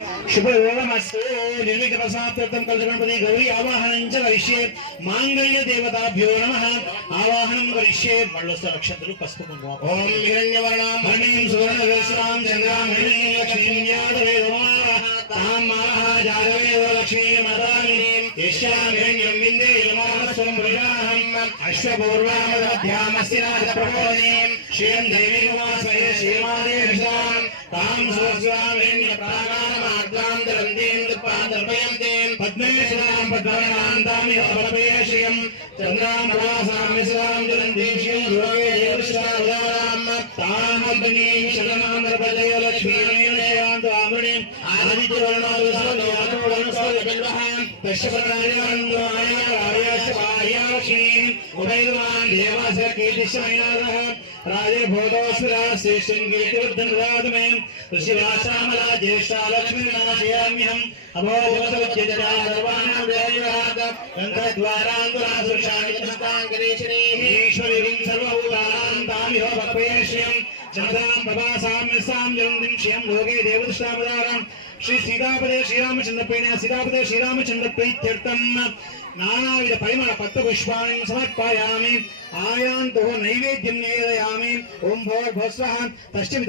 शुभयोगमस्तु निर्विघ्नप्रसादं कलशगणपति गौरी आवाहनं च करिष्ये मांगल्य देवताभ्यो नमः आवाहनं करिष्ये मल्लस्थ नक्षत्रु पस्पु कुंकुम ओम हिरण्यवर्णां मणिं सुवर्णवेषां चन्द्रां हिरण्यं लक्ष्मीं यादवे नमः तां महाजागवे लक्ष्मीं मदानीं यस्यां हिरण्यं विन्दे नमः स्वं प्रजाहम् अश्वपूर्वामध्यामस्य प्रबोधिनीं श्रियं देवी उमासये श्रीमादेवीं तां स्वस्वां हिरण्यप्राणामार्द्रां दरन्तीं दुःपादर्पयन्तीं पद्मेश्वरां पद्मनां तामिह पद्मेश्रियं चन्द्रां प्रभासां विश्रां दरन्तीं श्रियं योगे देवश्रावदां तां अग्नीं शरणं दर्पदय लक्ष्मीं नयान्तु आमृणीं आदित्यवर्णोदसोदयातोवर्णसोदबिल्वः पश्यपराजवन्दनायाश्वायाश्रीं उभयगुणान् देवास्य कीर्तिश्रमयानः राजे भोगोऽस्मिरा श्रेष्ठं कीर्तिवृद्धन्वादमे ऋषिवासामला ज्येष्ठा लक्ष्मीर्नाशयाम्यहम् अभोजवसोच्यजटा सर्वाणां व्यायुरात् गन्धद्वाराङ्गुरासुषाणितमस्ताङ्गरेशनीः ईश्वरीं सर्वभूतानां तामिह भक्वेश्यं चन्द्रां प्रभासाम्यसां जलन्तीं श्रियं लोके देवदृष्टावतारां श्री सीतापदे श्रीरामचन्द्रप्रेण सीतापदे श्रीरामचन्द्रप्रीत्यर्थं नानाविध परिमल पत्रपुष्पाणि समर्पयामि आयान्तो नैवेद्यं निवेदयामि ओम भोर्भुवः तस्मिन्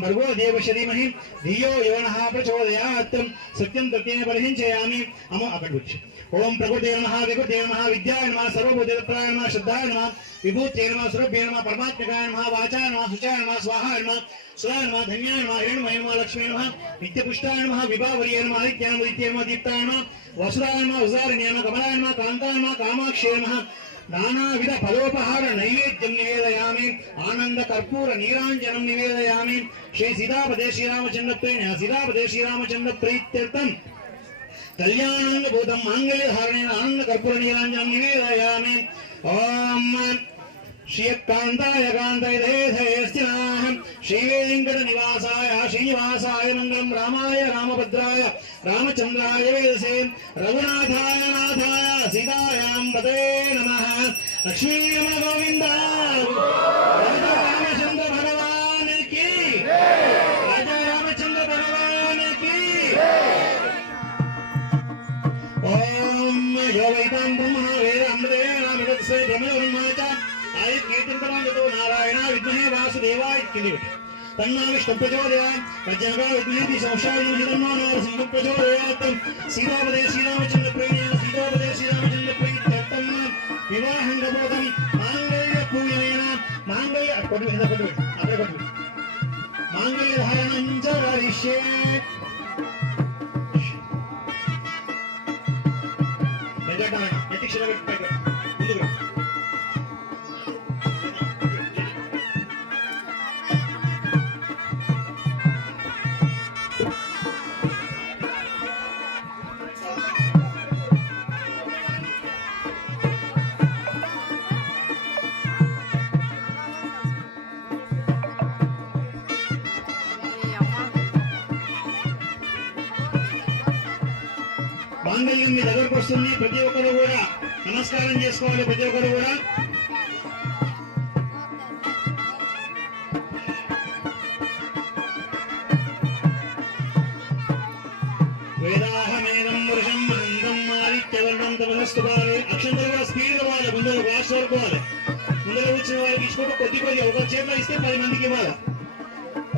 भर्गो देवस्य धीमहि धियो यो नः प्रचोदयात् सत्यं तत्येन परिहिंचयामि अमो अकटुच्छ ओम प्रकृते नमः विकृते नमः विद्याय नमः सर्वभूतप्राय नमः श्रद्धाय नमः विभूते नमः सुरभ्ये नमः परमात्मकाय नमः वाचाय नमः शुचाय नमः स्वाहाय नमः सुराय नमः धन्याय नमः हिरण्मये नमः लक्ष्मी नमः नित्यपुष्टाय नमः विभावर्ये नमः आदित्याय नमः दित्याय नमः दीप्ताय नमः वसुदाय नमः उदारण्याय नमः कमलाय नमः कान्ताय नमः कामाक्षे नमः नानाविध फलोपहार नैवेद्यं निवेदयामि आनंद कर्पूर नीरांजनं निवेदयामि श्री सीतापदे श्रीरामचन्द्रप्रेण सीतापदे श्रीरामचन्द्रप्रीत्यर्थं कल्याणाङ्गभूतं माङ्गल्यधारणेन आनंद कर्पूर नीरांजनं निवेदयामि ओम श्रीकान्ताय कान्ताय देहस्तिनाः श्रीवेङ्कटनिवासाय श्रीनिवासाय मङ्गलं रामाय रामभद्राय रामचन्द्राय वेदसे रघुनाथाय नाथाय सीतायां पते नमः लक्ष्मी नमः गोविन्द राजा रामचन्द्र भगवान की राजा रामचन्द्र भगवान की ओम यो वैतां ब्रह्मणो वेदामृतेन नामृतस्य ब्रह्मणोन्माचा आय कीर्तनतो नारायण विद्महे वासुदेवाय किलिवट तन्ना विष्णु प्रचोदयात् प्रज्ञा विद्महे संशायिनं तन्नो नरसिंह प्रचोदयात् सीतापदे श्रीरामचन्द्रप्रेण सीतापदे श्रीरामचन्द्रप्रीत्यर्थं विवाहं गबोधं माङ्गल्य पूजनेन माङ्गल्य माङ्गल्यधारणं च करिष्ये మాంగళ్యం మీ దగ్గరకు వస్తుంది ప్రతి ఒక్కరు కూడా నమస్కారం చేసుకోవాలి ప్రతి ఒక్కరు కూడా వేదాహమేనం వృషం మందం ఆదిత్యవర్ణం తమస్తవాలు అక్షంతలు కూడా స్పీడ్ గా వాలి ముందు వాష్ వరకోవాలి ముందర వచ్చిన వారికి ఇచ్చుకుంటూ కొద్ది ఒక చేతిలో ఇస్తే 10 మందికి ఇవ్వాలి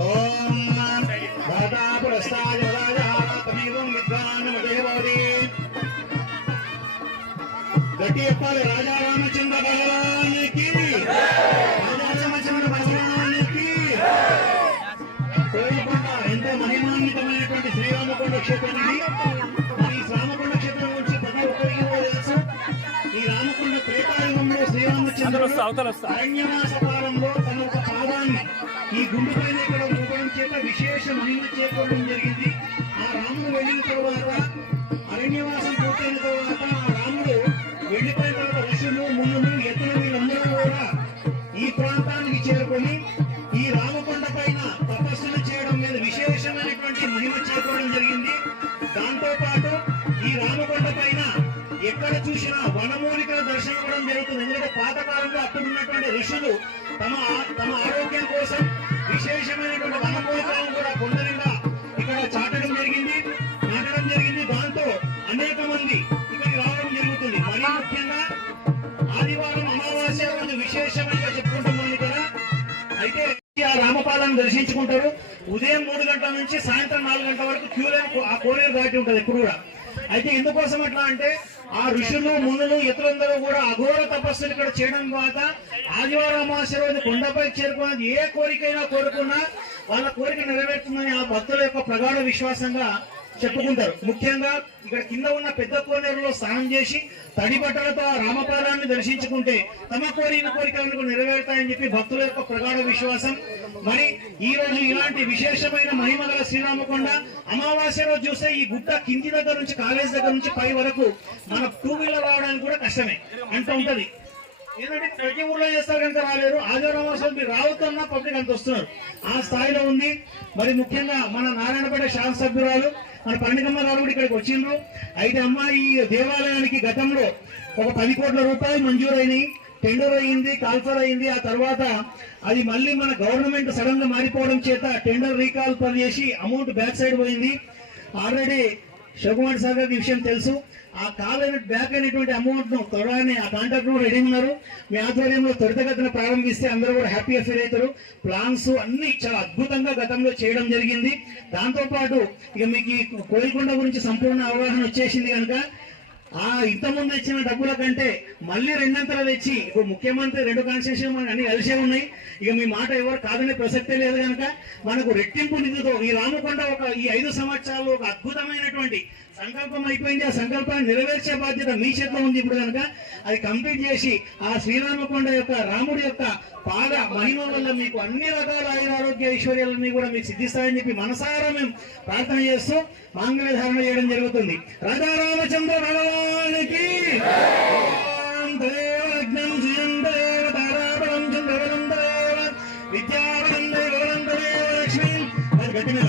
ఓం భరతాపురస్తాయ రాజాతమేవం విద్వాన్ మదేవోది గట్టి చెప్పాలి రాజా రామచంద్ర భగవానికి రాజా రామచంద్ర భగవానికి కోయికొండ ఎంతో మహిమాన్వితమైనటువంటి శ్రీరామకొండ క్షేత్రం ఇది ఈ రామకొండ క్షేత్రం గురించి ప్రతి ఒక్కరికి తెలుసు ఈ రామకొండ త్రేతాయుగంలో శ్రీరామచంద్రుడు అరణ్యవాస కాలంలో తన ఒక పాదాన్ని ఈ గుండు పైన ఇక్కడ మోపడం చేత విశేష మహిమ చేకూరడం జరిగింది ఆ రాముడు వెళ్ళిన తర్వాత అరణ్యవాసం పూర్తయిన తర్వాత ఆ రాముడు వెళ్ళిపోయిన తర్వాత ఋషులు మునులు ఎత్తులు వీళ్ళందరూ కూడా ఈ ప్రాంతానికి చేరుకొని ఈ రామకొండ పైన తపస్సులు చేయడం మీద విశేషమైనటువంటి మహిమ చేకూరడం జరిగింది దాంతో పాటు ఈ రామకొండ పైన ఎక్కడ చూసినా వనమూలికల దర్శనం కూడా జరుగుతుంది ఎందుకంటే పాతకాలంలో అక్కడ ఉన్నటువంటి ఋషులు తమ ఆరోగ్యం కోసం విశేషమైనటువంటి వనమూలికలను కూడా కొండ నిండా ఇక్కడ చాటడం జరిగింది నుంచి సాయంత్రం 4 గంటల వరకు క్యూ లైన్ ఆ కోనేరు దాటి ఉంటుంది ఎప్పుడు కూడా. అయితే ఎందుకోసం అట్లా అంటే ఆ ఋషులు మునులు ఇతరులందరూ కూడా అఘోర తపస్సులు ఇక్కడ చేయడం ద్వారా ఆదివారం అమావాస్య రోజు కొండపై చేరుకున్నది ఏ కోరికైనా కోరుకున్నా వాళ్ళ కోరిక నెరవేరుతుందని ఆ భక్తుల యొక్క ప్రగాఢ విశ్వాసంగా చెప్పుకుంటారు. ముఖ్యంగా ఇక్కడ కింద ఉన్న పెద్ద కోనేరులో స్నానం చేసి తడి బట్టలతో ఆ రామపాదాన్ని దర్శించుకుంటే తమ కోరిన కోరికలకు నెరవేరుతాయని చెప్పి భక్తుల యొక్క ప్రగాఢ విశ్వాసం. మరి ఈ రోజు ఇలాంటి విశేషమైన మహిమగల శ్రీరామకొండ అమావాస్య రోజు చూస్తే ఈ గుట్ట కింది దగ్గర నుంచి కాలేజ్ దగ్గర నుంచి పై వరకు మన 2 వీలర్ రావడానికి కూడా కష్టమే అంత ఉంటది. ఏంటంటే ప్రతి ఊర్లో చేస్తారు కనుక రాలేరు. ఆదివారం అమావాస్య మీరు రావుతున్నా పబ్లిక్ అంత వస్తున్నారు, ఆ స్థాయిలో ఉంది. మరి ముఖ్యంగా మన నారాయణపేట శాసనసభ్యురాలు మన పరణికమ్మ గారు కూడా ఇక్కడికి వచ్చిండ్రు. అయితే అమ్మ ఈ దేవాలయానికి గతంలో ఒక 10 కోట్ల రూపాయలు మంజూరైనాయి, టెండర్ అయింది, కాల్ఫర్ అయింది. ఆ తర్వాత అది మళ్ళీ మన గవర్నమెంట్ సడన్ గా మారిపోవడం చేత టెండర్ రీకాల్ చేసి అమౌంట్ బ్యాక్ సైడ్ పోయింది. ఆల్రెడీ శివకుమార్ సార్ గారికి విషయం తెలుసు. ఆ కాల్ బ్యాక్ అయినటువంటి అమౌంట్ ను త్వరగానే ఆ కాంట్రాక్ట్ కూడా రెడీ ఉన్నారు. మీ ఆధ్వర్యంలో త్వరితగతిన ప్రారంభిస్తే అందరూ కూడా హ్యాపీగా ఫీల్ అవుతారు. ప్లాన్స్ అన్ని చాలా అద్భుతంగా గతంలో చేయడం జరిగింది. దాంతో పాటు ఇక మీకు ఈ కోయిల్కొండ గురించి సంపూర్ణ అవగాహన వచ్చేసింది కనుక ఆ ఇంతకుముందు ఇచ్చిన డబ్బుల కంటే మళ్ళీ 2 తెచ్చి ఇప్పుడు ముఖ్యమంత్రి 2 కాన్స్టిట్యూషన్ అన్ని కలిసే ఉన్నాయి. ఇక మీ మాట ఎవరు కాదనే ప్రసక్తే లేదు కనుక మనకు రెట్టింపు నిధులతో ఈ రామకొండ ఈ 5 సంవత్సరాలు ఒక అద్భుతమైనటువంటి సంకల్పం అయిపోయింది. ఆ సంకల్పాన్ని నెరవేర్చే బాధ్యత మీ చేతిలో ఉంది ఇప్పుడు కనుక అది కంప్లీట్ చేసి ఆ శ్రీరామకొండ యొక్క రాముడి యొక్క పాద మహిమ వల్ల మీకు అన్ని రకాల ఆరోగ్య ఐశ్వర్యాలన్నీ కూడా మీకు సిద్ధిస్తాయని చెప్పి మనసారా మేము ప్రార్థన చేస్తూ మాంగళ్య ధారణ చేయడం జరుగుతుంది. రాజా రామచంద్ర భగవానికి లక్ష్మి అది గట్టిన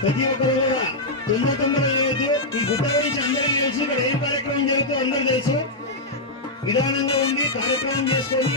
ప్రతి ఒక్కరు కూడా 99 లేదు. ఈ గుట్ట గురించి అందరికీ తెలుసు. ఇక్కడ ఏం కార్యక్రమం జరుగుతుందో అందరూ తెలుసు. విధానంగా ఉండి కార్యక్రమం చేసుకొని